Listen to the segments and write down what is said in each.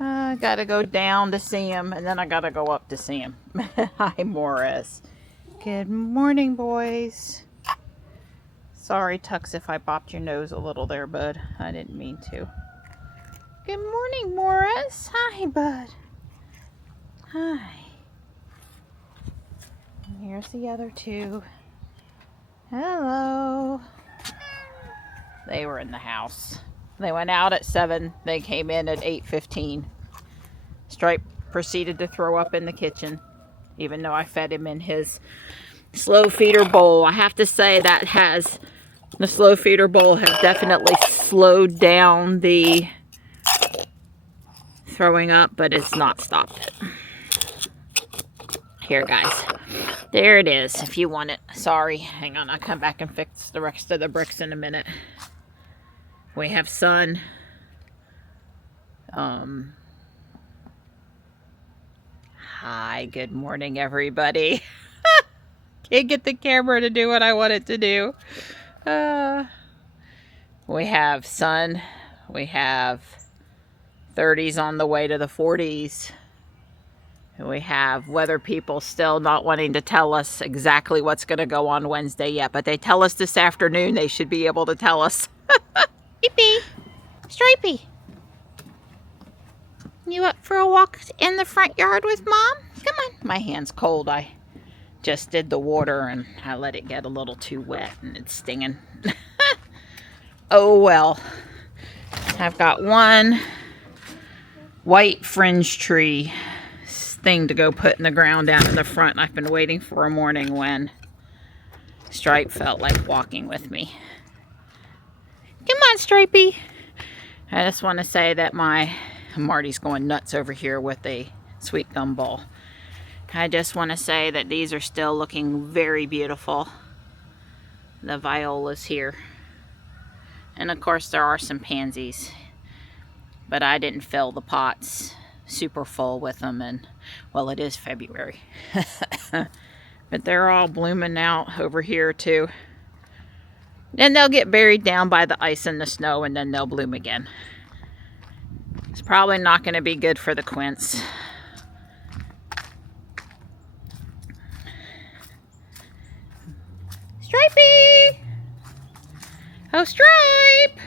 I gotta go down to see him, and then I gotta go up to see him. Hi, Morris. Good morning, boys. Sorry, Tux, if I bopped your nose a little there, bud. I didn't mean to. Good morning, Morris. Hi, bud. Hi. And here's the other two. Hello. They were in the house. They went out at 7. They came in at 8:15. Stripe proceeded to throw up in the kitchen, even though I fed him in his slow feeder bowl. I have to say that the slow feeder bowl has definitely slowed down the throwing up, but it's not stopped it. Here, guys. There it is, if you want it. Sorry. Hang on, I'll come back and fix the rest of the bricks in a minute. We have sun. Hi, good morning, everybody. Can't get the camera to do what I want it to do. We have sun. We have 30s on the way to the 40s. We have weather people still not wanting to tell us exactly what's going to go on Wednesday yet, but they tell us this afternoon. They should be able to tell us. Stripey! Stripey! You up for a walk in the front yard with Mom? Come on. My hand's cold. I just did the water and I let it get a little too wet and it's stinging. Oh well. I've got one white fringe tree thing to go put in the ground down in the front. I've been waiting for a morning when Stripe felt like walking with me. Come on, Stripey. I just want to say that Marty's going nuts over here with a sweet gum ball. I just want to say that these are still looking very beautiful. The violas here. And of course there are some pansies. But I didn't fill the pots super full with them, and well, it is February. But they're all blooming out over here too. Then they'll get buried down by the ice and the snow, and then they'll bloom again. It's probably not going to be good for the quince. Stripey! Oh, Stripe!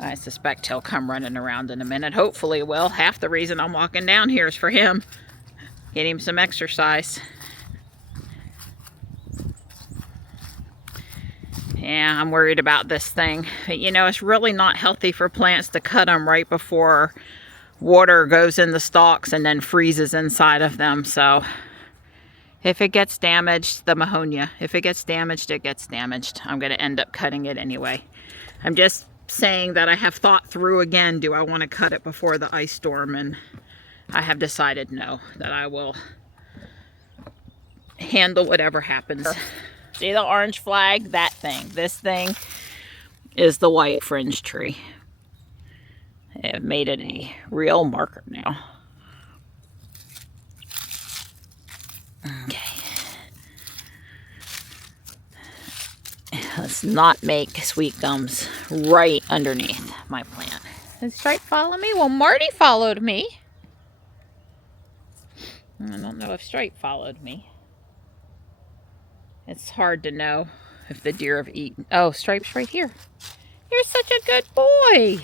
I suspect he'll come running around in a minute. Hopefully he will. Half the reason I'm walking down here is for him. Get him some exercise. Yeah, I'm worried about this thing. You know, it's really not healthy for plants to cut them right before water goes in the stalks and then freezes inside of them. So if it gets damaged, the Mahonia, if it gets damaged, it gets damaged. I'm going to end up cutting it anyway. I'm just saying that I have thought through again, do I want to cut it before the ice storm? And I have decided no, that I will handle whatever happens. See the orange flag? That thing. This thing is the white fringe tree. I've made it a real marker now. Okay. Let's not make sweet gums right underneath my plant. Did Stripe follow me? Well, Marty followed me. I don't know if Stripe followed me. It's hard to know if the deer have eaten. Oh, Stripe's right here. You're such a good boy.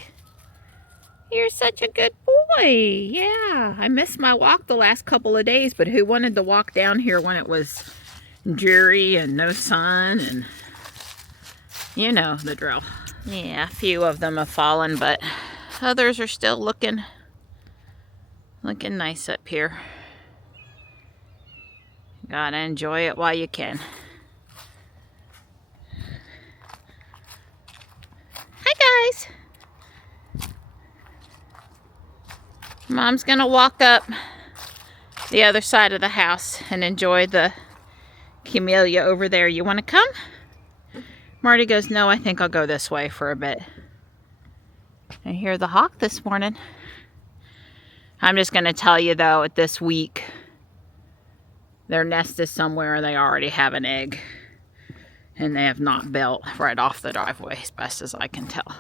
You're such a good boy. Yeah, I missed my walk the last couple of days, but who wanted to walk down here when it was dreary and no sun, and you know the drill. Yeah, a few of them have fallen, but others are still looking nice up here. Gotta enjoy it while you can. Hi, guys. Mom's gonna walk up the other side of the house and enjoy the camellia over there. You want to come? Marty goes, no, I think I'll go this way for a bit. I hear the hawk this morning. I'm just going to tell you, though, this week, their nest is somewhere and they already have an egg. And they have not built right off the driveway, as best as I can tell.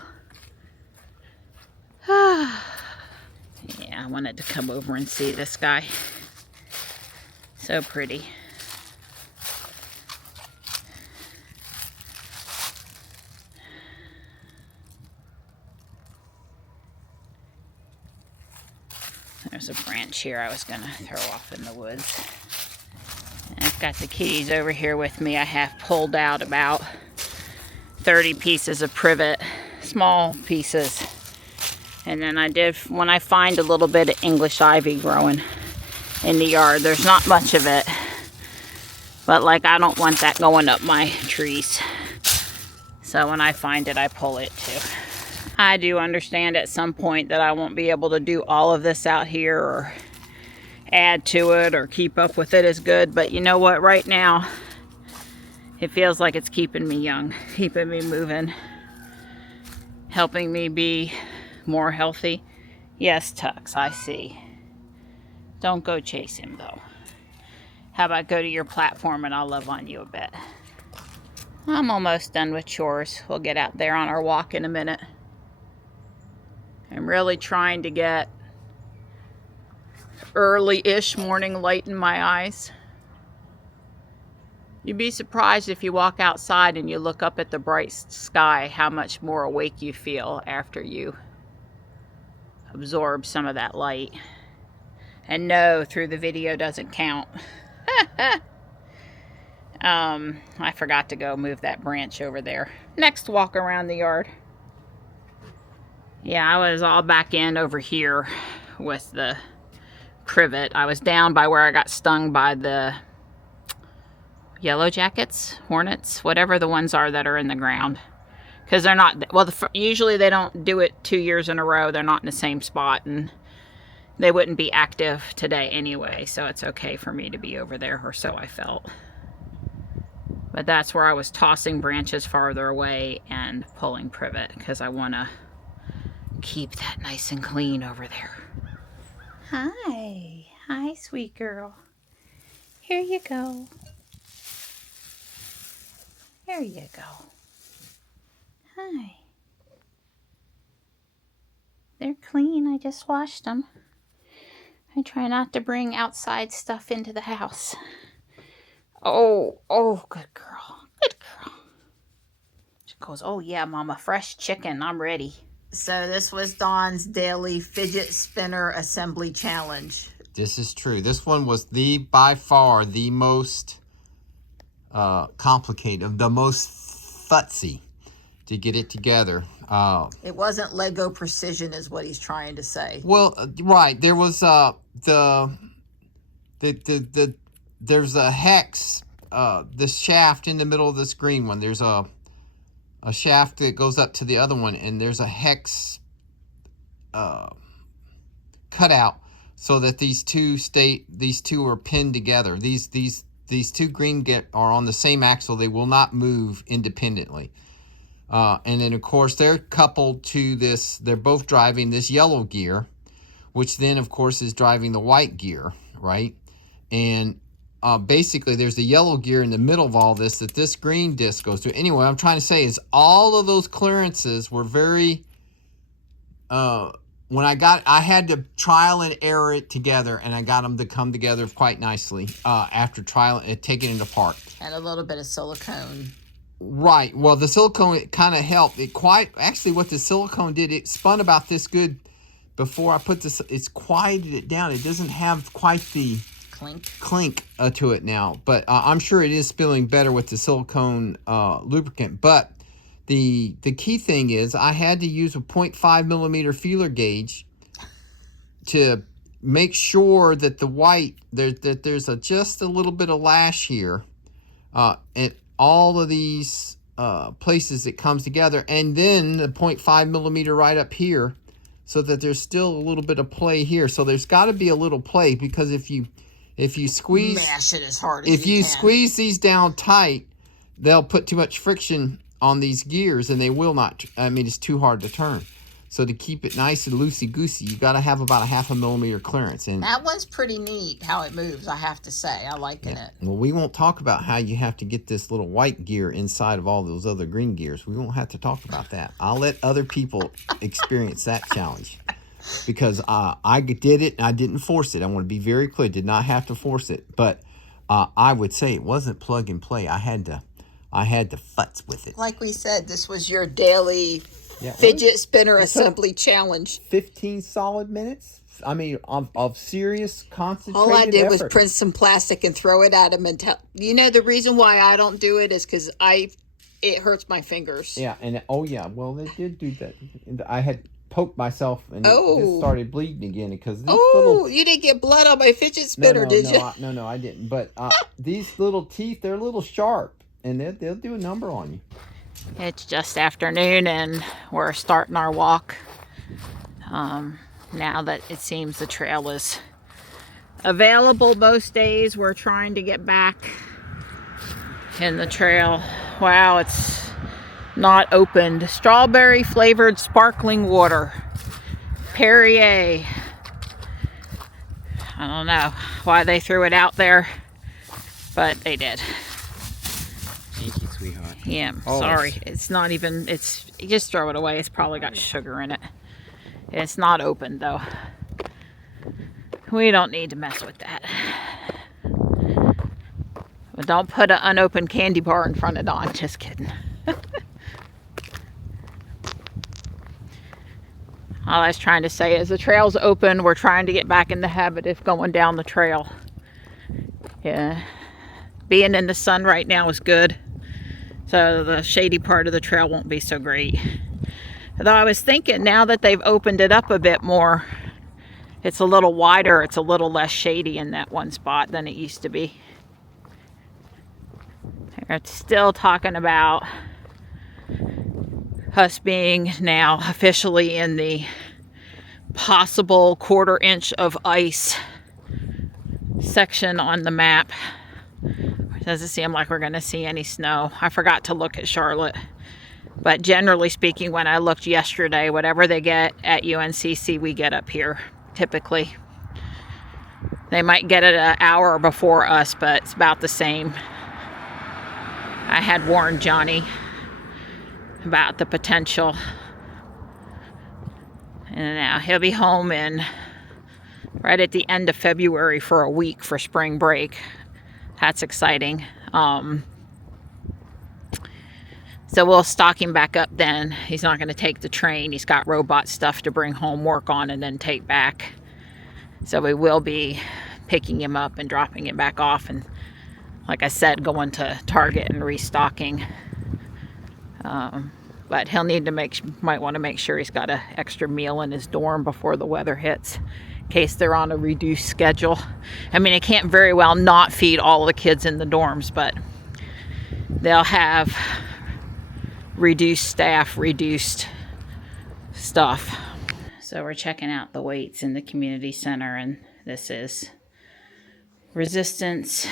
Yeah, I wanted to come over and see this guy. So pretty. There's a branch here I was going to throw off in the woods. And I've got the kitties over here with me. I have pulled out about 30 pieces of privet, small pieces. And then I did, when I find a little bit of English ivy growing in the yard, there's not much of it. But like, I don't want that going up my trees. So when I find it, I pull it too. I do understand at some point that I won't be able to do all of this out here or add to it or keep up with it as good. But you know what? Right now, it feels like it's keeping me young, keeping me moving, helping me be more healthy. Yes, Tux, I see. Don't go chase him, though. How about go to your platform and I'll love on you a bit. I'm almost done with chores. We'll get out there on our walk in a minute. I'm really trying to get early-ish morning light in my eyes. You'd be surprised if you walk outside and you look up at the bright sky how much more awake you feel after you absorb some of that light. And no, through the video doesn't count. I forgot to go move that branch over there. Next walk around the yard. Yeah, I was all back in over here with the privet. I was down by where I got stung by the yellow jackets, hornets, whatever the ones are that are in the ground. Because they're not, well, usually they don't do it 2 years in a row. They're not in the same spot, and they wouldn't be active today anyway. So it's okay for me to be over there, or so I felt. But that's where I was tossing branches farther away and pulling privet because I want to keep that nice and clean over there. Hi. Hi, sweet girl. Here you go. There you go. Hi. They're clean. I just washed them. I try not to bring outside stuff into the house. Oh, good girl. Good girl. She goes, oh yeah, Mama, fresh chicken. I'm ready. So this was Dawn's daily fidget spinner assembly challenge. This is true. This one was by far the most complicated, the most futzy to get it together. It wasn't Lego precision is what he's trying to say. Well, right. There was there's a hex, this shaft in the middle of this green one. There's a shaft that goes up to the other one, and there's a hex cutout so that these two are pinned together. These two green are on the same axle. They will not move independently. And then of course they're coupled to this. They're both driving this yellow gear, which then of course is driving the white gear, right? And basically there's the yellow gear in the middle of all this that this green disc goes to. Anyway, what I'm trying to say is all of those clearances were very, I had to trial and error it together, and I got them to come together quite nicely after trial and taking it apart. And a little bit of silicone. Right. Well, the silicone kind of helped. Actually what the silicone did, it spun about this good before I put this. It's quieted it down. It doesn't have quite the clink to it now, but I'm sure it is spilling better with the silicone lubricant. But the key thing is I had to use a 0.5 millimeter feeler gauge to make sure that the white there's just a little bit of lash here at all of these places it comes together, and then the 0.5 millimeter right up here, so that there's still a little bit of play here. So there's got to be a little play, because if you squeeze, mash it as hard as if you squeeze these down tight, they'll put too much friction on these gears and they will not. I mean, it's too hard to turn. So to keep it nice and loosey-goosey, you got to have about a 1/2 millimeter clearance. And that one's pretty neat how it moves, I have to say. I liking it. Well, we won't talk about how you have to get this little white gear inside of all those other green gears. We won't have to talk about that. I'll let other people experience that challenge. Because I did it and I didn't force it. I want to be very clear. Did not have to force it. But I would say it wasn't plug and play. I had to futz with it. Like we said, this was your daily fidget spinner assembly challenge. 15 solid minutes. I mean, of serious, concentrated All I did effort. was print some plastic and throw it at him and tell. You know, the reason why I don't do it is because it hurts my fingers. Yeah, and well, they did do that. I had poked myself and it just started bleeding again because you didn't get blood on my fidget spinner, did you? No, I didn't. But these little teeth, they're a little sharp, and they'll do a number on you. It's just afternoon, and we're starting our walk. Now that it seems the trail is available most days, we're trying to get back in the trail. Wow, it's not opened. Strawberry flavored sparkling water. Perrier. I don't know why they threw it out there, but they did. Thank you, sweetheart. Yeah, sorry. It's not even, you just throw it away. It's probably got sugar in it. It's not open though. We don't need to mess with that. But don't put an unopened candy bar in front of Dawn. Just kidding. All I was trying to say is the trail's open. We're trying to get back in the habit of going down the trail. Yeah. Being in the sun right now is good. So the shady part of the trail won't be so great. Although I was thinking now that they've opened it up a bit more, it's a little wider, it's a little less shady in that one spot than it used to be. They're still talking about us being now officially in the possible 1/4 inch of ice section on the map. It doesn't seem like we're going to see any snow. I forgot to look at Charlotte. But generally speaking, when I looked yesterday, whatever they get at UNCC, we get up here, typically. They might get it an hour before us, but it's about the same. I had warned Johnny about the potential. And now he'll be home right at the end of February for a week for spring break. That's exciting. So we'll stock him back up then. He's not going to take the train. He's got robot stuff to bring home, work on, and then take back. So we will be picking him up and dropping him back off. And like I said, going to Target and restocking. But he'll need to might want to make sure he's got an extra meal in his dorm before the weather hits, in case they're on a reduced schedule. I mean, it can't very well not feed all the kids in the dorms, but they'll have reduced staff, reduced stuff. So we're checking out the weights in the community center, and this is resistance,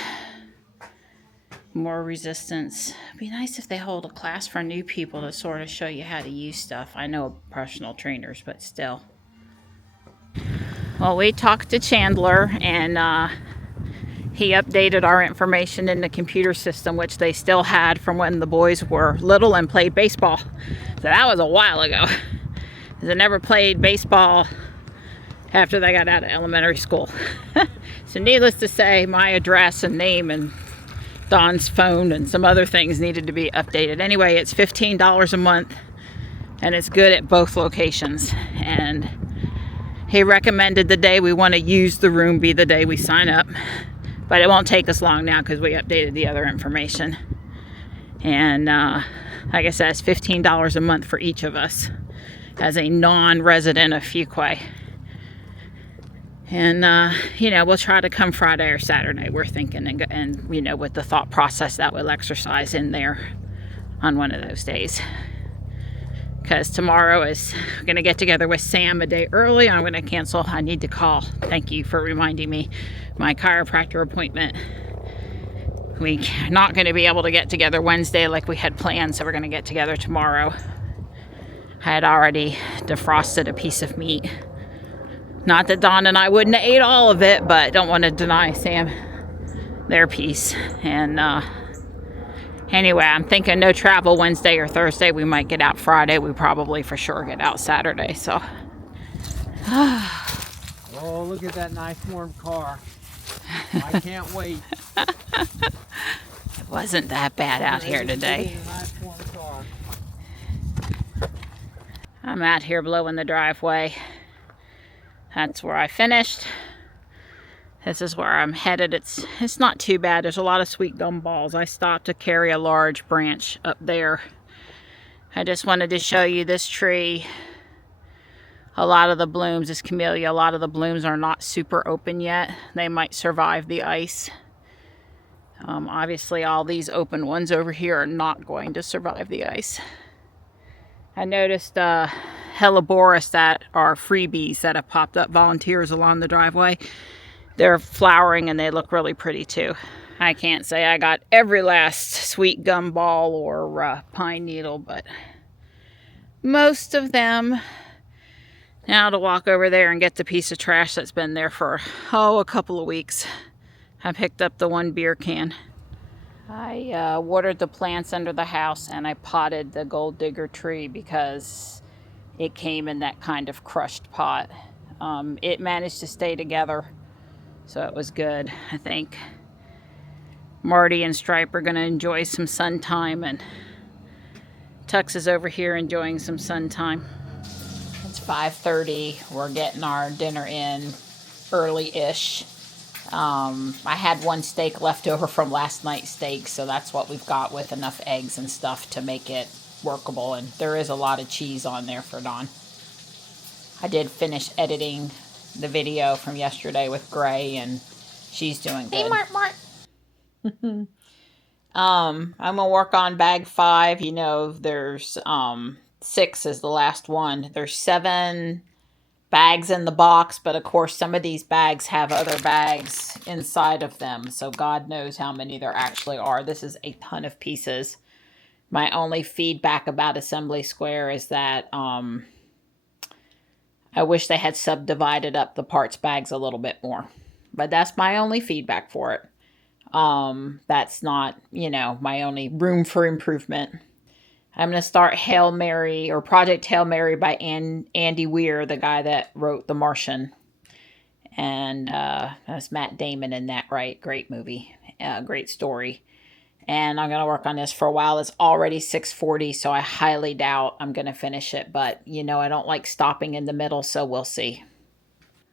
more resistance. It'd be nice if they hold a class for new people to sort of show you how to use stuff. I know professional trainers, but still. Well, we talked to Chandler, and he updated our information in the computer system, which they still had from when the boys were little and played baseball. So that was a while ago. They never played baseball after they got out of elementary school. So needless to say, my address and name and Don's phone and some other things needed to be updated. Anyway, it's $15 a month, and it's good at both locations. And he recommended the day we want to use the room be the day we sign up. But it won't take us long now because we updated the other information. And like I said, it's $15 a month for each of us as a non-resident of Fuquay. And, we'll try to come Friday or Saturday, we're thinking, and with the thought process that we'll exercise in there on one of those days. Because tomorrow is going to get together with Sam a day early. I'm going to cancel. I need to call. Thank you for reminding me. My chiropractor appointment. We're not going to be able to get together Wednesday like we had planned, so we're going to get together tomorrow. I had already defrosted a piece of meat. Not that Don and I wouldn't have ate all of it, but don't want to deny Sam their piece. And anyway, I'm thinking no travel Wednesday or Thursday. We might get out Friday. We probably for sure get out Saturday. So. Oh, look at that nice warm car. I can't wait. It wasn't that bad out here today. I'm out here blowing the driveway. That's where I finished. This is where I'm headed. It's not too bad. There's a lot of sweet gum balls. I stopped to carry a large branch up there. I just wanted to show you this tree. A lot of the blooms, this camellia, a lot of the blooms are not super open yet. They might survive the ice. Obviously, all these open ones over here are not going to survive the ice. I noticed Helleborus that are freebies that have popped up, volunteers along the driveway. They're flowering and they look really pretty too. I can't say I got every last sweet gum ball or pine needle, but most of them. Now to walk over there and get the piece of trash that's been there for, a couple of weeks. I picked up the 1 beer can. I watered the plants under the house and I potted the gold digger tree because it came in that kind of crushed pot. It managed to stay together, so it was good, I think. Marty and Stripe are going to enjoy some sun time, and Tux is over here enjoying some sun time. It's 5:30. We're getting our dinner in early-ish. I had 1 steak left over from last night's steak, so that's what we've got with enough eggs and stuff to make it workable. And there is a lot of cheese on there for Dawn. I did finish editing the video from yesterday with Gray, and she's doing good. Hey, Mart. I'm gonna work on bag 5. You know, there's 6 is the last one. There's 7 bags in the box, but of course some of these bags have other bags inside of them, so God knows how many there actually are. This is a ton of pieces. My only feedback about Assembly Square is that I wish they had subdivided up the parts bags a little bit more, but that's my only feedback for it. That's not, my only room for improvement. I'm going to start Hail Mary, or Project Hail Mary by Andy Weir, the guy that wrote The Martian. And that's Matt Damon in that, right? Great movie. Great story. And I'm going to work on this for a while. It's already 6:40, so I highly doubt I'm going to finish it. But, I don't like stopping in the middle, so we'll see.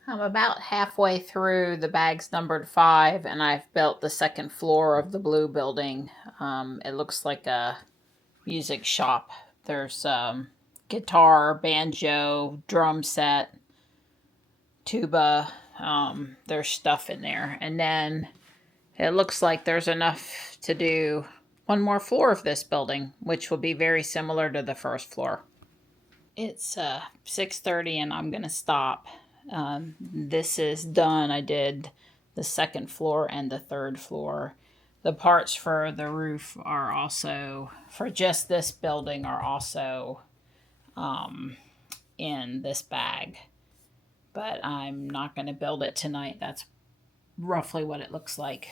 I'm about halfway through the bags numbered 5, and I've built the 2nd floor of the blue building. It looks like a music shop. There's guitar, banjo, drum set, tuba. There's stuff in there. And then it looks like there's enough to do 1 more floor of this building, which will be very similar to the 1st floor. It's 6:30 and I'm going to stop. This is done. I did the 2nd floor and the 3rd floor. The parts for the roof are also, for just this building, are also in this bag. But I'm not going to build it tonight. That's roughly what it looks like.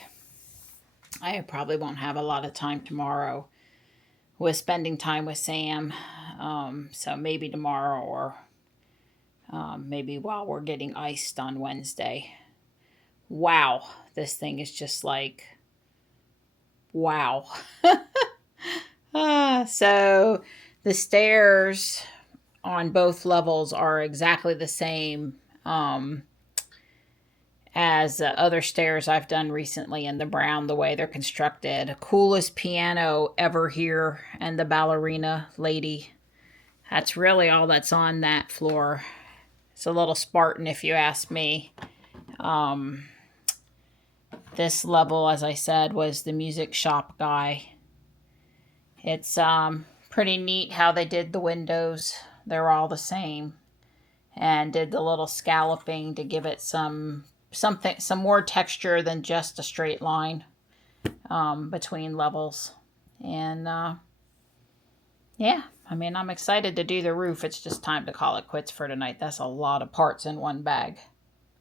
I probably won't have a lot of time tomorrow with spending time with Sam. So maybe tomorrow, or maybe while we're getting iced on Wednesday. Wow, this thing is just like, wow. So the stairs on both levels are exactly the same as other stairs I've done recently in the brown, the way they're constructed. Coolest piano ever here, and the ballerina lady. That's really all that's on that floor. It's a little Spartan if you ask me. This level, as I said, was the music shop guy. It's pretty neat how they did the windows. They're all the same. And did the little scalloping to give it some more texture than just a straight line between levels. And yeah, I mean, I'm excited to do the roof. It's just time to call it quits for tonight. That's a lot of parts in one bag.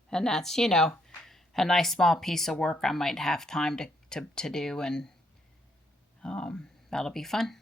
And that's, you know, a nice small piece of work I might have time to do, and that'll be fun.